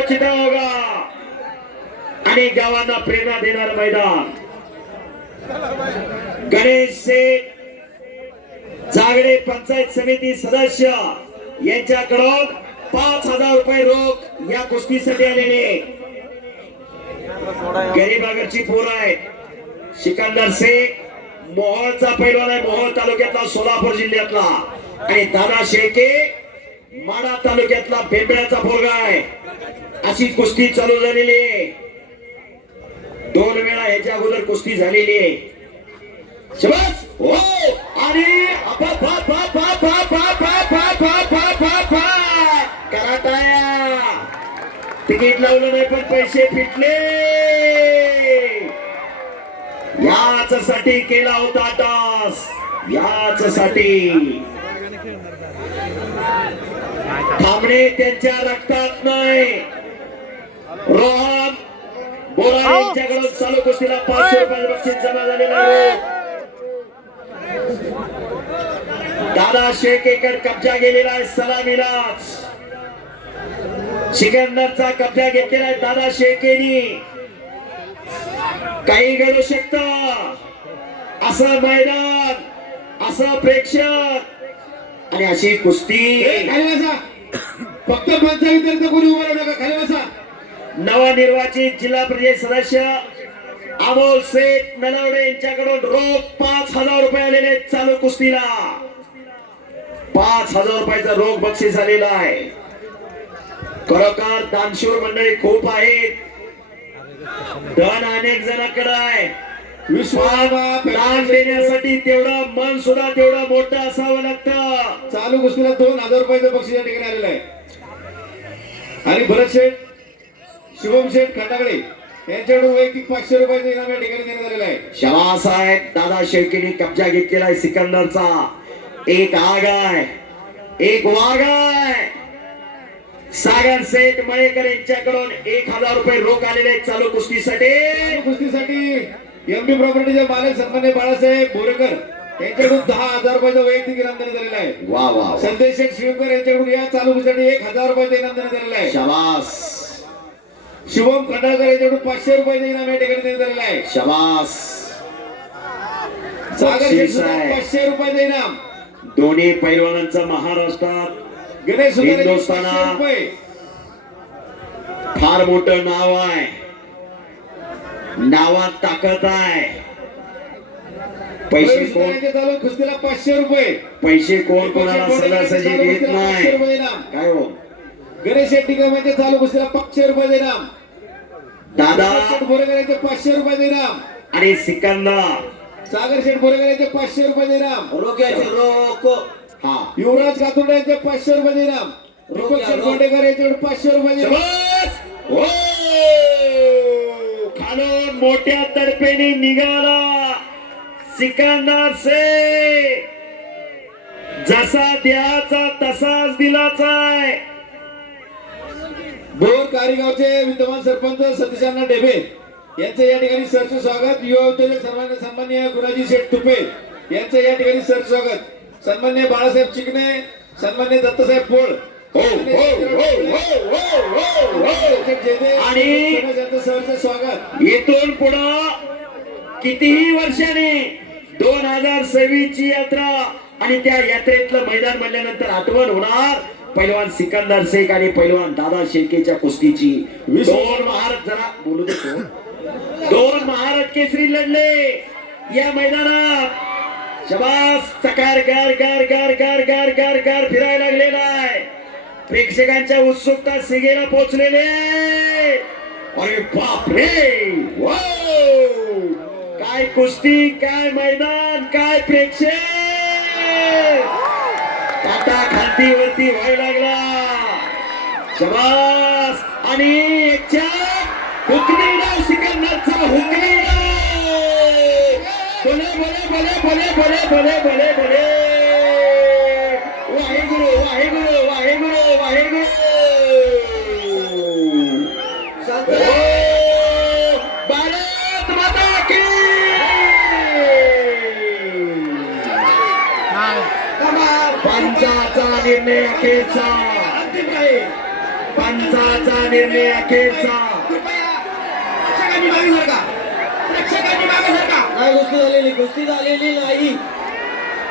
चिता होगा आणि गावांना प्रेरणा देणार मैदान. गणेश शेठ जागडे पंचायत समिती सदस्य यांच्याकडून 5,000 रुपये रोख या कुस्तीसाठी आलेले. गरीबागरची पोरं आहेत. सिकंदर शेख मोहोळचा पैलवान आहे, मोहोळ तालुक्यातला, सोलापूर जिल्ह्यातला. आणि दादा शेळके माडा तालुक्यातला बेंबळ्याचा पोरगा आहे. अशी कुस्ती चालू झालेली आहे. 2 वेळा ह्याच्या अगोदर कुस्ती झालेली आहे. शबास हो आणि कराटाया तिकीट लावलं नाही पण पैसे फिटले. याचसाठी केला होता टास, याचसाठी. थांबणे त्यांच्या रक्तात नाही. रोहन बोराडे यांच्याकडून चालू कुस्तीला 500 रुपये बक्षीस जमा झालेला आहे. दादा शेळकेकर कब्जा गेलेला आहे सलामीलाच. सिकंदरचा कब्जा घेतलेला आहे दादा शेळकेनी. काही घडू शकत. असं मैदान, असं प्रेक्षक आणि अशी कुस्ती. फक्त पंचायत कोणी उभा राहू नका, खाली बसा. नवनिर्वाचित जिल्हा परिषद सदस्य अमोल शेठ नलवडे यांच्याकडून रोख 5,000 रुपये आलेले चालू कुस्तीला. 5,000 रुपयाचा रोख बक्षीस आलेला आहे. खरोखर दानशूर मंडळी खूप आहेत. धन अनेक जणांकडे आहे. दान देण्यासाठी तेवढं मन सुद्धा तेवढं मोठं असावं लागतं. चालू कुस्तीला 2,000 रुपयाचं बक्षीस या ठिकाणी आलेलं आहे. आणि भरत शेठ, शुभम शेठ खंडागळे यांच्याकडून वैयक्तिक 500 रुपयाचं इनाम या ठिकाणी देण्यात आलेलं आहे. शाबास आहे. दादा शेळकेने कब्जा घेतलेला आहे सिकंदरचा. एक आग आहे, एक वाघ आहे. सागर शेठ मयेकर यांच्याकडून 1,000 रुपये रोख आलेले आहेत चालू कुस्तीसाठी. कुस्तीसाठी एमबी प्रॉपर्टीचे मालक सन्मान्य बाळासाहेब बोरेकर यांच्याकडून 10,000 रुपयाचं वैयक्तिक इनाम देण्यात आलेलं आहे. वा वा. संदेश शेठ शिवकर यांच्याकडून या चालू कुस्तीसाठी 1,000 रुपयाचं इनाम देण्यात आलेलं आहे. शाबास. शुभम खंडाळकर यांच्याकडून 500 रुपयाचं इनाम या ठिकाणी देण्यात आलेलं आहे. शाबास. सागर शेठ 500 रुपयाचं इनाम. दोन्ही पैलवानांचं महाराष्ट्रात गणेश हिंदुस्थानात फार मोठं नाव आहे. नावात ताकद आहे. पैसे कोण चालू कुस्तीला 500 रुपये. पैसे कोण कोणाला सहजासहजी देत नाही. काय हो गणेश शेट्टी कामाचे चालू कुस्तीला 500 रुपये इनाम. दादा बोरेकर यांचे 500 रुपये इनाम. आणि सिकंदर सागर शेठ बोरेकर यांचे 500 रुपये इनाम. रोक हा. युवराज कातुर्डे यांचे 500 रुपये इनाम. रुपक शेठ गोंडेकर यांच्याकडे 500 रुपये इनाम. हो खालून मोठ्या तडफेने निघाला सिकंदर से. जसा द्याचा तसाच दिलाचा आहे. बोर कारीगावचे विद्यमान सरपंच सतीशांना डेबे यांचे या ठिकाणी सरचे स्वागत. युवा उद्योजक सन्मान्य गुणाजी शेठ तुपे यांचे या ठिकाणी सरचे स्वागत. सन्मान्य बाळासाहेब चिकणे, सन्मान्य दत्तसाहेब पोळ आणि सरचे स्वागत. येथून पुढं कितीही वर्षाने 2026 ची यात्रा आणि त्या यात्रेतलं मैदान म्हणल्यानंतर आठवण होणार पैलवान सिकंदर शेख आणि पैलवान दादा शेळकेच्या कुस्तीची. 2 महाराज जरा बोलू देतो. 2 महाराज केसरी लढले या मैदानात. शबास. चकार गार गार गार गार गार गार गार फिरायला लागलेला आहे. प्रेक्षकांच्या उत्सुकता सिगेला पोहोचलेले. अरे बापरे. काय कुस्ती, काय मैदान, काय प्रेक्षक. काटा खांदीवरती व्हायला लागला. शबास. आणि एकच्या हुकमी डाव सिकंदरचा. हुकमी डाव. बोले बोले बोले बोले बोले बोले बोले बोले. वाहेगुरु वाहेगुरु वाहेगुरु वाहेगुरु. भारत माता की. पंचाचा निर्णय अखेरचा. पंचाचा शेवटचा निर्णय अखेरचा. प्रेक्षकांनी मागे सरका, प्रेक्षकांनी मागे सरका. नाही कुस्ती झालेली, कुस्ती झालेली नाही,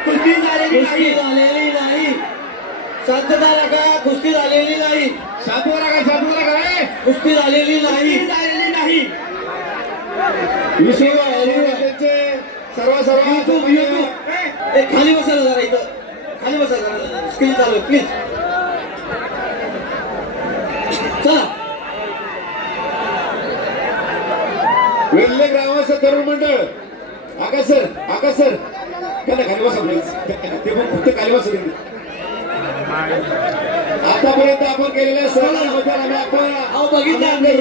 कुस्ती झालेली कुस्ती नाही. झालेली नाही. शांतता राखा, कुस्ती झालेली नाही, शांतता काय कुस्ती झालेली नाही. कुस्ती झालेली नाही. विषय त्यांचे सर्व ए, खाली बसा ना जरा इथं, खाली बसा जरा, स्क्रीन चालू आहे प्लीज. चला वेल्हे ग्रामस्थ तरुण मंडळ आकाश सर त्यांना खाली बसा please. ते पण फक्त खाली बसू दे. आतापर्यंत आपण केलेल्या सहकार्याबद्दल अहो बघितलं आम्ही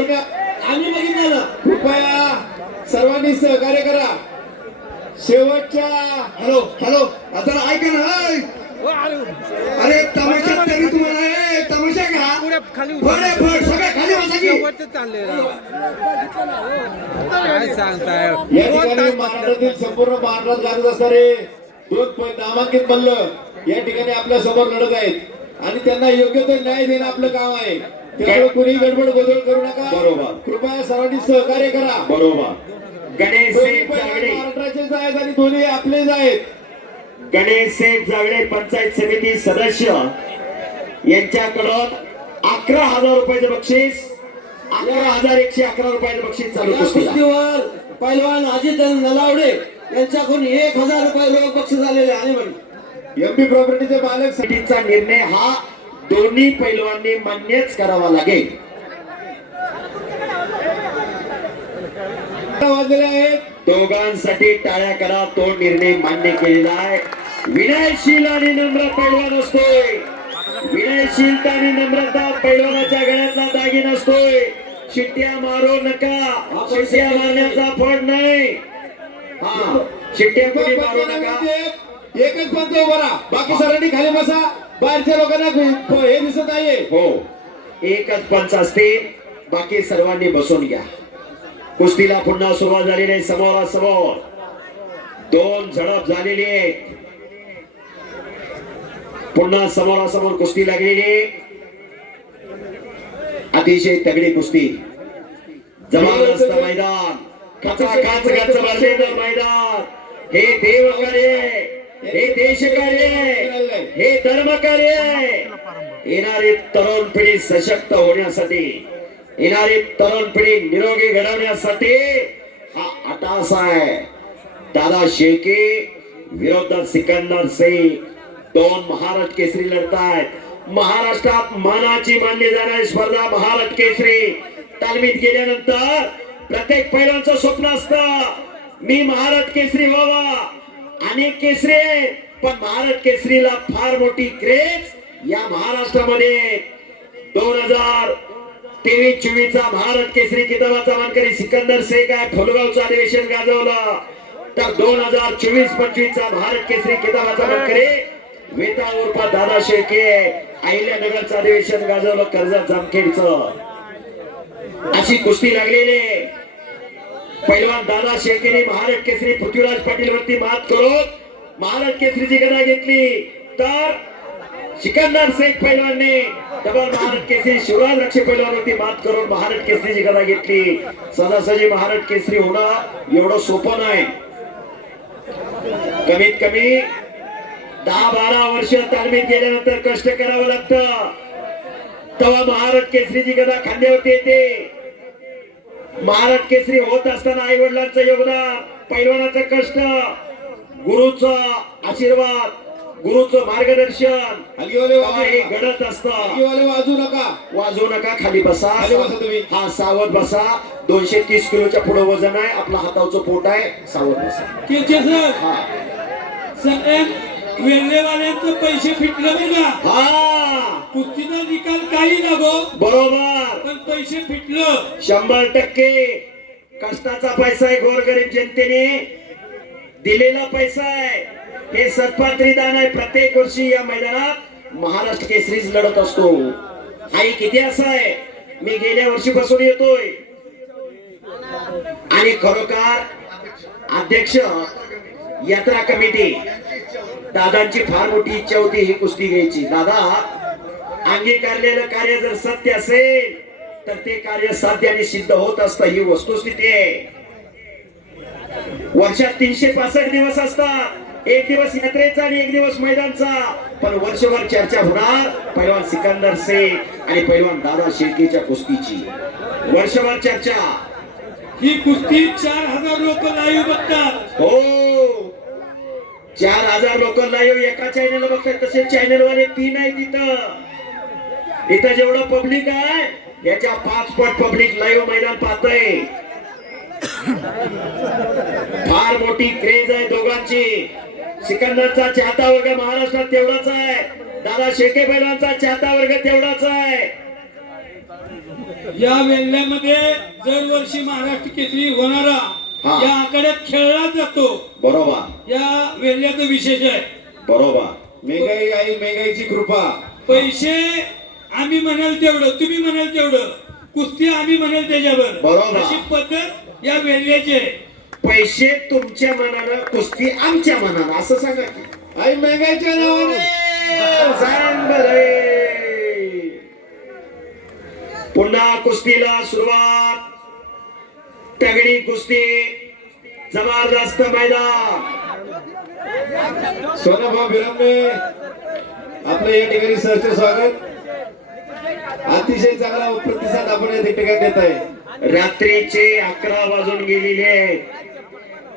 बघितलं ना. कृपया सर्वांनी सहकार्य करा. शेवटच्या हॅलो हॅलो आता ऐका ना. ऐ. अरे तमाशा तरी तुम्हाला ए, तमाशा का फड आहे, फड सगळं खाली बसा की. काय सांगताय या ठिकाणी महाराष्ट्रातील संपूर्ण महाराष्ट्रात गाजत असणारे दोन नामांकित मल्ल या ठिकाणी आपल्या समोर लढत आहेत आणि त्यांना योग्य तो न्याय देणं आपलं काम आहे. त्यामुळे कुणी गडबड गोंधळ करू नका. बरोबर. कृपया सर्वांनी सहकार्य करा. बरोबर. गणेश दोन्ही शेठ पैलवान जागडे, महाराष्ट्राचेच आहेत आणि दोन्ही आपलेच आहेत. गणेश शेठ जागडे पंचायत समिती सदस्य यांच्याकडून 11,000 रुपयाचं बक्षीस, 11,111 रुपयाचं बक्षीस चालू या कुस्तीला. कुस्तीवर पैलवान अजित नलावडे यांच्याकडून 1,000 रुपये रोख बक्षीस आलेले आहे म्हणे. एमपी प्रॉपर्टीचे मालक समितीचा निर्णय हा दोन्ही पैलवांनी मान्यच करावा लागेल. वाजलेले आहेत. दोघांसाठी टाळ्या करा. तो निर्णय मान्य केलेला आहे. विनयशील आणि नम्र पैलवान असतोय. विनयशीलता आणि नम्रता पैलवानाच्या गळ्यातला दागिना असतोय. शिट्ट्या मारू नका. शिट्ट्या मारण्याचा फळ नाही. हा, शिट्ट्या कोणी मारू नका. एकच पंच उभा राहा. बाकी सर्वांनी खाली बसा. बाहेरच्या लोकांना हे दिसत नाहीये. हो, एकच पंच असते. बाकी सर्वांनी बसून घ्या. कुस्तीला पुन्हा सुरुवात झालेली आहे. समोरासमोर दोन झडप झालेली आहेत. पुन्हा समोरासमोर कुस्ती लागलेली. अतिशय तगडी कुस्ती. जबरदस्त मैदान. खचाखच गच्च भरलेलं मैदान. हे देवकार्य, हे देशकार्य, हे धर्मकार्य. येणारी तरुण पिढी सशक्त होण्यासाठी, येणारी तरुण पिढी निरोगी घडवण्यासाठी हा अटास आहे. दादा शेळके विरोधात सिकंदर शेख, दोन महाराष्ट्र केसरी लढतायत. महाराष्ट्रात मानाची मानली जाणारी स्पर्धा महाराष्ट्र केसरी. तालमीत गेल्यानंतर प्रत्येक पैलवानचं स्वप्न असतं, मी महाराष्ट्र केसरी व्हावा. अनेक केसरी आहेत, पण महाराष्ट्र केसरीला फार मोठी क्रेज या महाराष्ट्रामध्ये. 2023-24 चा महाराष्ट्र केसरी किताबाचा मानकरी सिकंदर शेख आहे. फुलगावचं अधिवेशन गाजवलं. तर 2024-25 चा महाराष्ट्र केसरी किताबाचा मानकरी वेता उर्फ दादा शेळके, अहिल्यानगरचं अधिवेशन गाजवलं कर्जत जामखेडचं. अशी कुस्ती लागलेली. पैलवान दादा शेळकेने महाराष्ट्र केसरी पृथ्वीराज पाटील वरती मात करून महाराष्ट्र केसरीची गदा घेतली. तर सिकंदर शेख पैलवानने डबल महाराष्ट्र केसरी शिवराज रक्षे पैलवानवरती मात करून महाराष्ट्र केसरीची गदा घेतली. सहजासहजी महाराष्ट्र केसरी होणं एवढं सोपं नाही. कमीत कमी 10-12 वर्ष तालमीत गेल्यानंतर कष्ट करावं लागतं. तेव्हा महाराष्ट्र केसरीची गदा खांद्यावरती येते. महाराष्ट्र केसरी होत असताना आई वडिलांचं योगदान, पैलवानाचं कष्ट, गुरुचा आशीर्वाद, गुरुचं मार्गदर्शन हलगीवाले हे घडत असतं. हलगीवाले वाजवू नका. खाली बसा. खाली बसा तुम्ही. हा, सावध बसा. 230 किलोच्या पुढे वजन आहे. आपला हातावचं पोट आहे. सावध बसा. हा सगळ्या वेल्हेवाल्यांचं पैसे फिटलं बघा. हा, कुस्तीचा निकाल काही नको, बरोबर. पण पैसे फिटलं. 100% कष्टाचा पैसा आहे. गोरगरीब जनतेने दिलेला पैसा आहे. हे सत्पात्री दान आहे. प्रत्येक वर्षी या मैदानात महाराष्ट्र केसरीच लढत असतो. हा एक इतिहास आहे. मी गेल्या वर्षीपासून येतोय आणि खरोखर अध्यक्ष यात्रा कमिटी दादांची फार मोठी इच्छा होती ही कुस्ती घ्यायची. दादा, अंगीकारलेलं कार्य जर सत्य असेल तर ते कार्य साध्य आणि सिद्ध होत असतं, ही वस्तुस्थिती आहे. वर्षात 365 दिवस असतात, एक दिवस यात्रेचा आणि एक दिवस मैदानचा, पण वर्षभर चर्चा होणार पैलवान सिकंदर शेख आणि पैलवान दादा शेळकेच्या कुस्तीची. वर्षभर चर्चा. ही कुस्ती 4000 लोक लाईव्ह बघतात. हो, 4000 लोक लाईव्ह एका चॅनल बघतात, तसे चॅनल वाले 3 आहे तिथं. इथं जेवढं पब्लिक आहे याच्या 5 पट पब्लिक लाईव्ह मैदान पाहतंय. फार मोठी क्रेज आहे दोघांची. सिकंदरचा चाहता वर्ग महाराष्ट्रात तेवढाच आहे, दादा शेळके पैलवानचा चाहता वर्ग तेवढाच आहे. या वेल्ह्यामध्ये दरवर्षी महाराष्ट्र केसरी होणारा हा. या आखाड्यात खेळला जातो. बरोबर या वेल्ह्याचं विशेष आहे. बरोबर. मेघाई आई मेघाईची कृपा. पैसे आम्ही म्हणाल तेवढं, तुम्ही म्हणाल तेवढं, कुस्ती आम्ही म्हणाल त्याच्यावर, बरोबर. अशी पद्धत या वेल्ह्याची आहे. पैसे तुमच्या मनानं, कुस्ती आमच्या मनानं, असं सांगा की. आई मेघाईच्या नावाने सांग बरे. पुन्हा कुस्तीला सुरुवात. तगडी कुस्ती, जबरदस्त मैदान. सोनाभाऊ बिरामे आपलं या ठिकाणी सरचे स्वागत. अतिशय चांगला प्रतिसाद आपण या ठिकाणी देत आहे. रात्रीचे 11 वाजून गेलेले आहेत,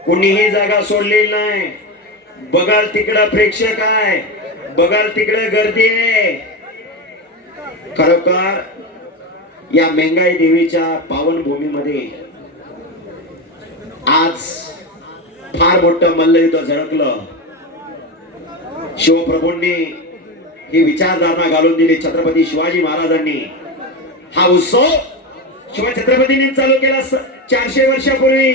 कुणीही जागा सोडलेली नाही. बघाल तिकडं प्रेक्षक आहे, बघाल तिकडं गर्दी आहे. खरोखर या मेंगाई देवीच्या पावनभूमीमध्ये आज फार मोठं मल्लयुद्ध झळकलं. शिवप्रभूंनी ही विचारधारणा घालून दिली. छत्रपती शिवाजी महाराजांनी हा उत्सव शिवछत्रपतींनी चालू केला 400 वर्षापूर्वी.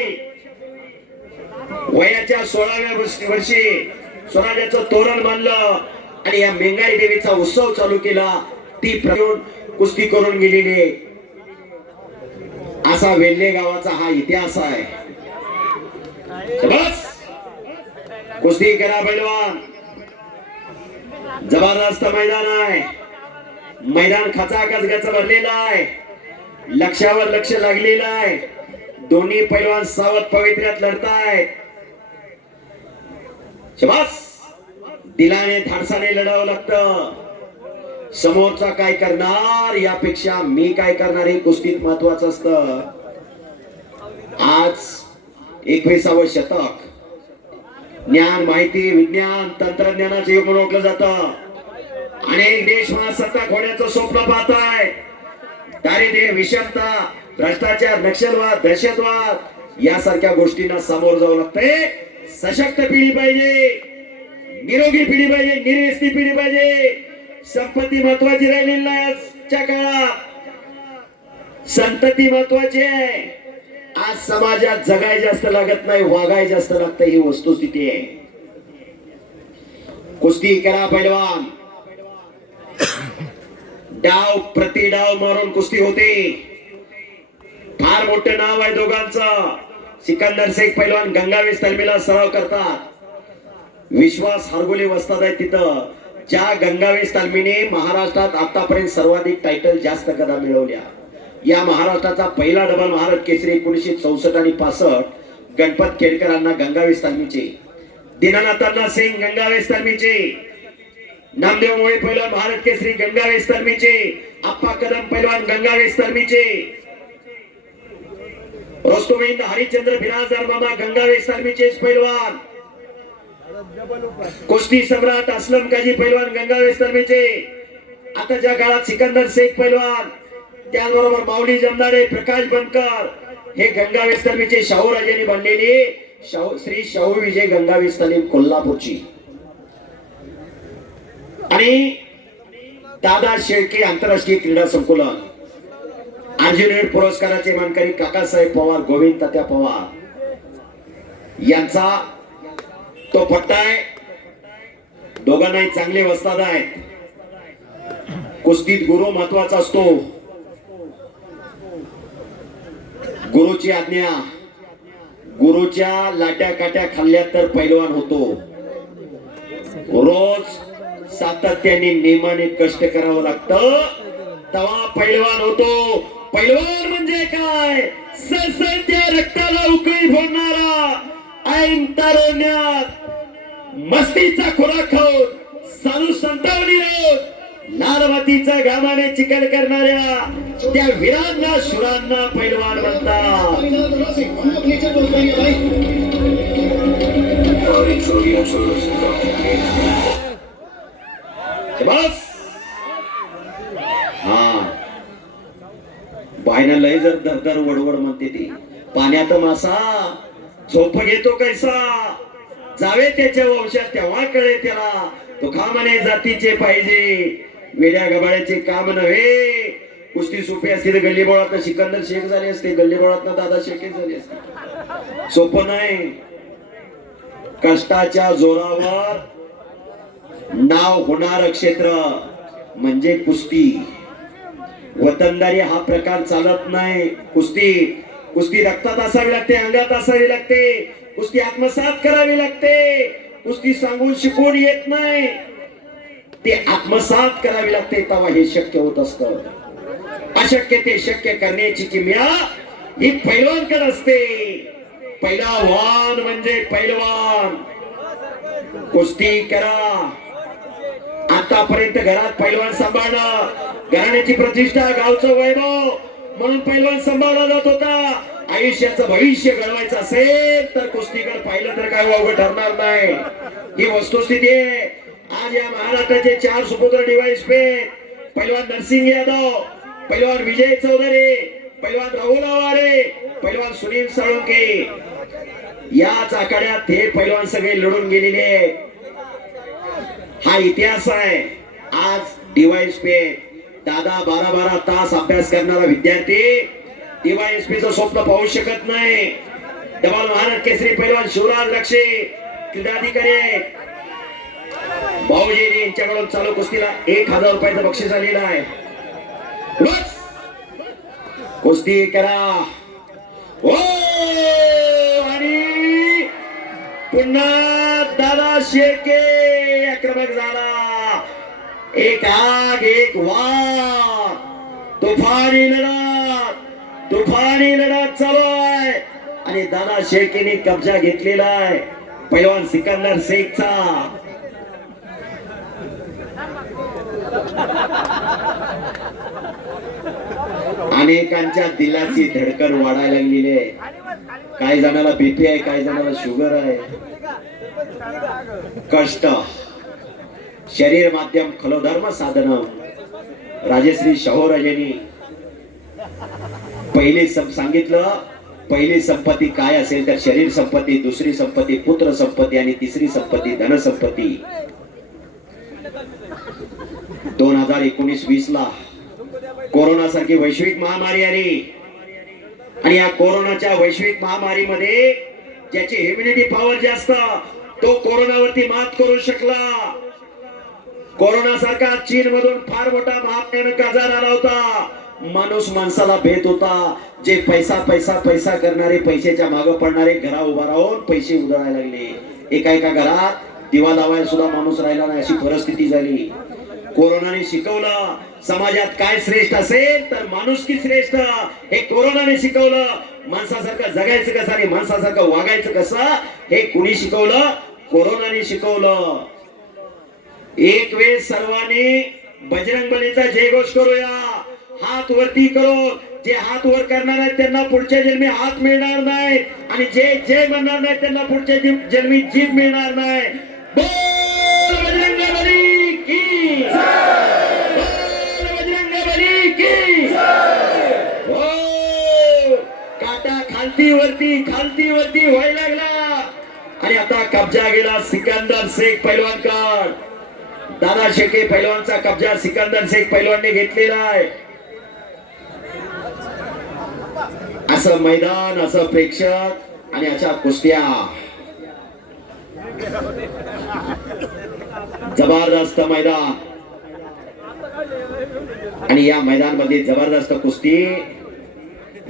वयाच्या 16व्या वर्षी स्वराज्याचं तोरण बांधलं आणि या मेंगाई देवीचा उत्सव चालू केला. ती कुस्ती करून गेलेली. असा वेल्हे गावाचा हा इतिहास आहे. बस कुस्ती करा पैलवान. जबरदस्त मैदान आहे. मैदान खचाखच गच भरलेलं आहे. लक्षावर लक्ष लागलेलं आहे. दोन्ही पैलवान सावध पवित्र्यात लढतायत. शबास. दिलाने धाडसाने लढावं लागतं. समोरचा काय करणार यापेक्षा मी काय करणार हे कुस्तीत महत्वाचं असतं. आज 21सावं शतक, ज्ञान, माहिती, विज्ञान, तंत्रज्ञानाचं युग म्हणून ओळखलं जातं. अनेक देश महासत्ताक होण्याचं स्वप्न पाहताय. दारिद्र्य, विषमता, भ्रष्टाचार, नक्षलवाद, दहशतवाद यासारख्या गोष्टींना सामोरं जावं लागतंय. सशक्त पिढी पाहिजे, निरोगी पिढी पाहिजे, निर्व्यसनी पिढी पाहिजे. संपत्ती महत्वाची राहिलेली नाही आजच्या काळात, संतती महत्वाची आहे. आज समाजात जगाय जास्त लागत नाही, वागाय जास्त लागतं, ही वस्तुस्थिती आहे. कुस्ती करा पैलवान. डाव प्रतिडाव मारून कुस्ती होते. फार मोठं नाव आहे दोघांचं. सिकंदर शेख पैलवान गंगावेस तालमीला सराव करतात. विश्वास हरगोले वस्ताद आहे तिथं. ज्या गंगावेस तालमीने महाराष्ट्रात आतापर्यंत सर्वाधिक टायटल, जास्त गदा मिळवल्या. या महाराष्ट्राचा पहिला डबल महाराष्ट्र केसरी 1964 आणि 65 गणपत खेडकरांना गंगावेस तालमीचे, दिनानाथांना सिंग गंगावेस तालमीचे, नामदेव मोळे पैलवान महाराष्ट्र केसरी गंगावेस तालमीचे, आप्पा कदम पैलवान गंगावेस तालमीचे, रोस्तोमिंद हरिचंद्र बिराजदार मामा गंगावेस तालमीचे पैलवान, कुस्ती सम्राट असलम काजी पैलवान गंगावेस तालमीचे. आताच्या काळात सिकंदर शेख पैलवान, त्याचबरोबर माऊली जमदाडे, प्रकाश बनकर हे गंगावेस तालमीचे. शाहूराजांनी बांधलेली श्री शाहू विजय गंगावेस तालीम कोल्हापूरची. आणि दादा शेळके आंतरराष्ट्रीय क्रीडा संकुलन, अंजनेर पुरस्काराचे मानकरी काकासाहेब पवार, गोविंद तात्या पवार यांचा तो पट्टा आहे. दोघांनाही चांगले वस्ताद आहेत. कुस्तीत गुरु महत्वाचा असतो. गुरुची आज्ञा, गुरुच्या लाट्या काट्या खाल्ल्या तर पैलवान होतो. रोज सातत्याने नेमाने कष्ट करावं लागतं, तेव्हा पैलवान होतो. पैलवान म्हणजे काय? ससंत्या रक्ताला उकळी फोडणारा, ऐन तारुण्यात मस्तीचा खुराक खाऊन साधू संतावणी राहून लाल मातीचा घामाने चिकन करणाऱ्या त्या वीरांना शुरांना पैलवान म्हणतात. बस हा बायना लय जर दरदर वडवड म्हणते ती. पाण्यात मासा झोप घेतो कैसा, जावे त्याच्या वंशात तेव्हा कळे त्याला, तो खामाने जातीचे पाहिजे, वेड्या गबाळ्याचे काम नव्हे. कुस्ती सोपी असते तर गल्लीबोळात सिकंदर शेख झाले असते, गल्लीबोळात दादा शेख झाले असते. सोपं नाही. कष्टाच्या जोरावर नाव होणार क्षेत्र म्हणजे कुस्ती. वतनदारी हा प्रकार चालत नाही. कुस्ती रक्तात असावी लागते, अंगात असावी लागते. कुस्ती आत्मसात करावी लागते. कुस्ती सांगून शिकवून येत नाही, ते आत्मसात करावी लागते, तेव्हा हे शक्य होत असतं. अशक्य ते शक्य करण्याची किमया ही पैलवानकडे असते. पैलवान म्हणजे पैलवान. कुस्ती करा. आतापर्यंत घरात पैलवान सांभाळणं, घराण्याची प्रतिष्ठा, गावचं वैभव म्हणून पैलवान सांभाळला जात होता. आयुष्याचं भविष्य घडवायचं असेल तर कुस्तीकडे पाहिलं तर काय वावगं ठरणार नाही. ही वस्तुस्थिती आहे. आज या महाराष्ट्राचे 4 सुपुत्र डिवाइस पे पैलवान नरसिंग यादव, पैलवान विजय चौधरी, पैलवान राहुल आवारे, पैलवान सुनील साळुंके, याच आखाड्यात हे पैलवान सगळे लढून गेलेले. हा इतिहास आहे. आज डिवाइस पे दादा 12-12 तास अभ्यास करणारा विद्यार्थी डीवायएसपी चं स्वप्न पाहू शकत नाही. डबल महाराष्ट्र केसरी पैलवान शिवराज रक्षे क्रीडाधिकारी आहेत. भाऊजी यांच्याकडून चालू कुस्तीला 1000 रुपयाचं बक्षीस आलेलं आहे. बस कुस्ती करा. ओ आणि पुन्हा दादा शेळके आक्रमक झाला. एक आग एक वार, तुफानी लढत चालू आहे आणि दादा शेळकेने कब्जा घेतलेला आहे पैलवान सिकंदर शेखचा. अनेकांच्या दिलाची धडकन वाढायला लागलेली आहे. काही जणाला बीपी आहे, काही जणाला शुगर आहे. कष्ट शरीर माध्यम खलोधर्म साधन. राजश्री शाहूराजेंनी पहिले सांगितलं, पहिली संपत्ती काय असेल तर शरीर संपत्ती, दुसरी संपत्ती पुत्र संपत्ती आणि तिसरी संपत्ती धनसंपत्ती. 2019-20 ला कोरोना सारखी वैश्विक महामारी आली आणि या कोरोनाच्या वैश्विक महामारीमध्ये ज्याची इम्युनिटी पॉवर जास्त तो कोरोनावरती मात करू शकला. कोरोना सारखा चीन मधून फार मोठा महाभयानक आजार आला होता. माणूस माणसाला भेट होता. जे पैसा करणारे, पैशाच्या मागे पडणारे घरा उभा राहून पैसे उधळायला लागले. एका घरात दिवा लावायला सुद्धा माणूस राहिला नाही अशी परिस्थिती झाली. कोरोनाने शिकवलं समाजात काय श्रेष्ठ असेल तर माणुसकी श्रेष्ठ. हे कोरोनाने शिकवलं. माणसासारखं जगायचं कसं आणि माणसासारखं वागायचं कसं हे कुणी शिकवलं? कोरोनाने शिकवलं. एक वेळ सर्वांनी बजरंगबलीचा जयघोष करूया. हात वरती करो. जे हात वर करणार आहेत त्यांना पुढच्या जन्मी हात मिळणार नाही आणि जे जय म्हणणार नाही त्यांना पुढच्या जन्मी जीभ मिळणार नाही. बोल बजरंगबली की जय. बोल बजरंगबली की जय. हो काटा खालती वरती व्हायला लागला आणि आता कब्जा गेला सिकंदर शेख पैलवानकर. दादा शेळके पैलवानचा कब्जा सिकंदर शेख पैलवानने घेतलेला आहे. असं मैदान, असं प्रेक्षक आणि अशा कुस्त्या. जबरदस्त मैदान आणि या मैदान मध्ये जबरदस्त कुस्ती.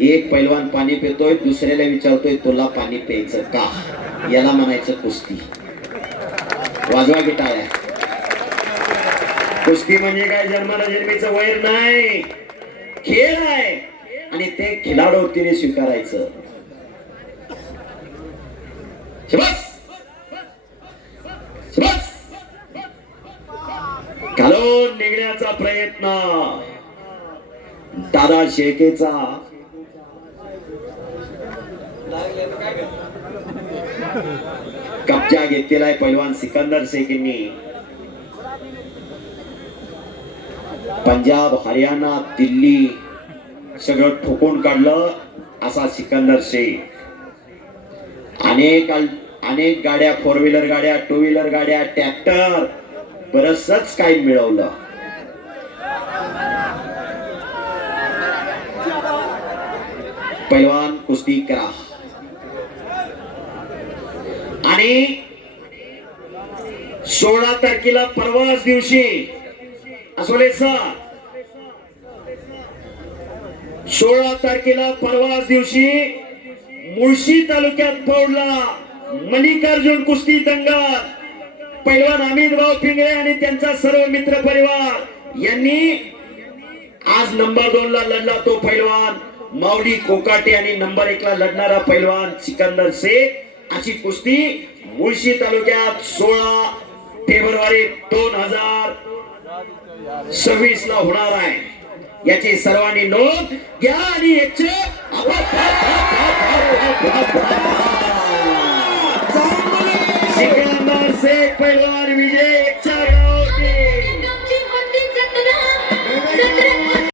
एक पैलवान पाणी पितोय, दुसऱ्याला विचारतोय तुला पाणी प्यायचं का? याला म्हणायचं कुस्ती. वाजवा की टाळ्या. कुस्ती म्हणजे काय जन्माला जन्मीचं वैर नाही, खेळ आहे. आणि ते खिलाडू तिने स्वीकारायचं. शाबास शाबास. घालून निघण्याचा प्रयत्न दादा शेळकेचा. कब्जा घेतलेला आहे पैलवान सिकंदर शेख यांनी. पंजाब, हरियाणा, दिल्ली सगळं ठोकून काढलं असा सिकंदर शेख. अनेक गाड्या, 4 व्हीलर गाड्या, 2 व्हीलर गाड्या, ट्रॅक्टर बरचसच काही मिळवलं. पैलवान कुस्ती करा. आणि 16 तारखेला परवाच दिवशी असोले सर 16 तारखेला परवाच दिवशी मुळशी तालुक्यात पडला मल्लिकार्जुन कुस्ती दंगल. पैलवान अमित भाऊ पिंगळे आणि त्यांचा सर्व मित्र परिवार यांनी आज नंबर 2 ला लढला तो पैलवान माऊली कोकाटे आणि नंबर 1 ला लढणारा पैलवान सिकंदर शेख अशी कुस्ती मुळशी तालुक्यात 16 फेब्रुवारी 2026 ला होणार आहे. याची सर्वांनी नोंद घ्या आणि सिकंदर शेख पैलवान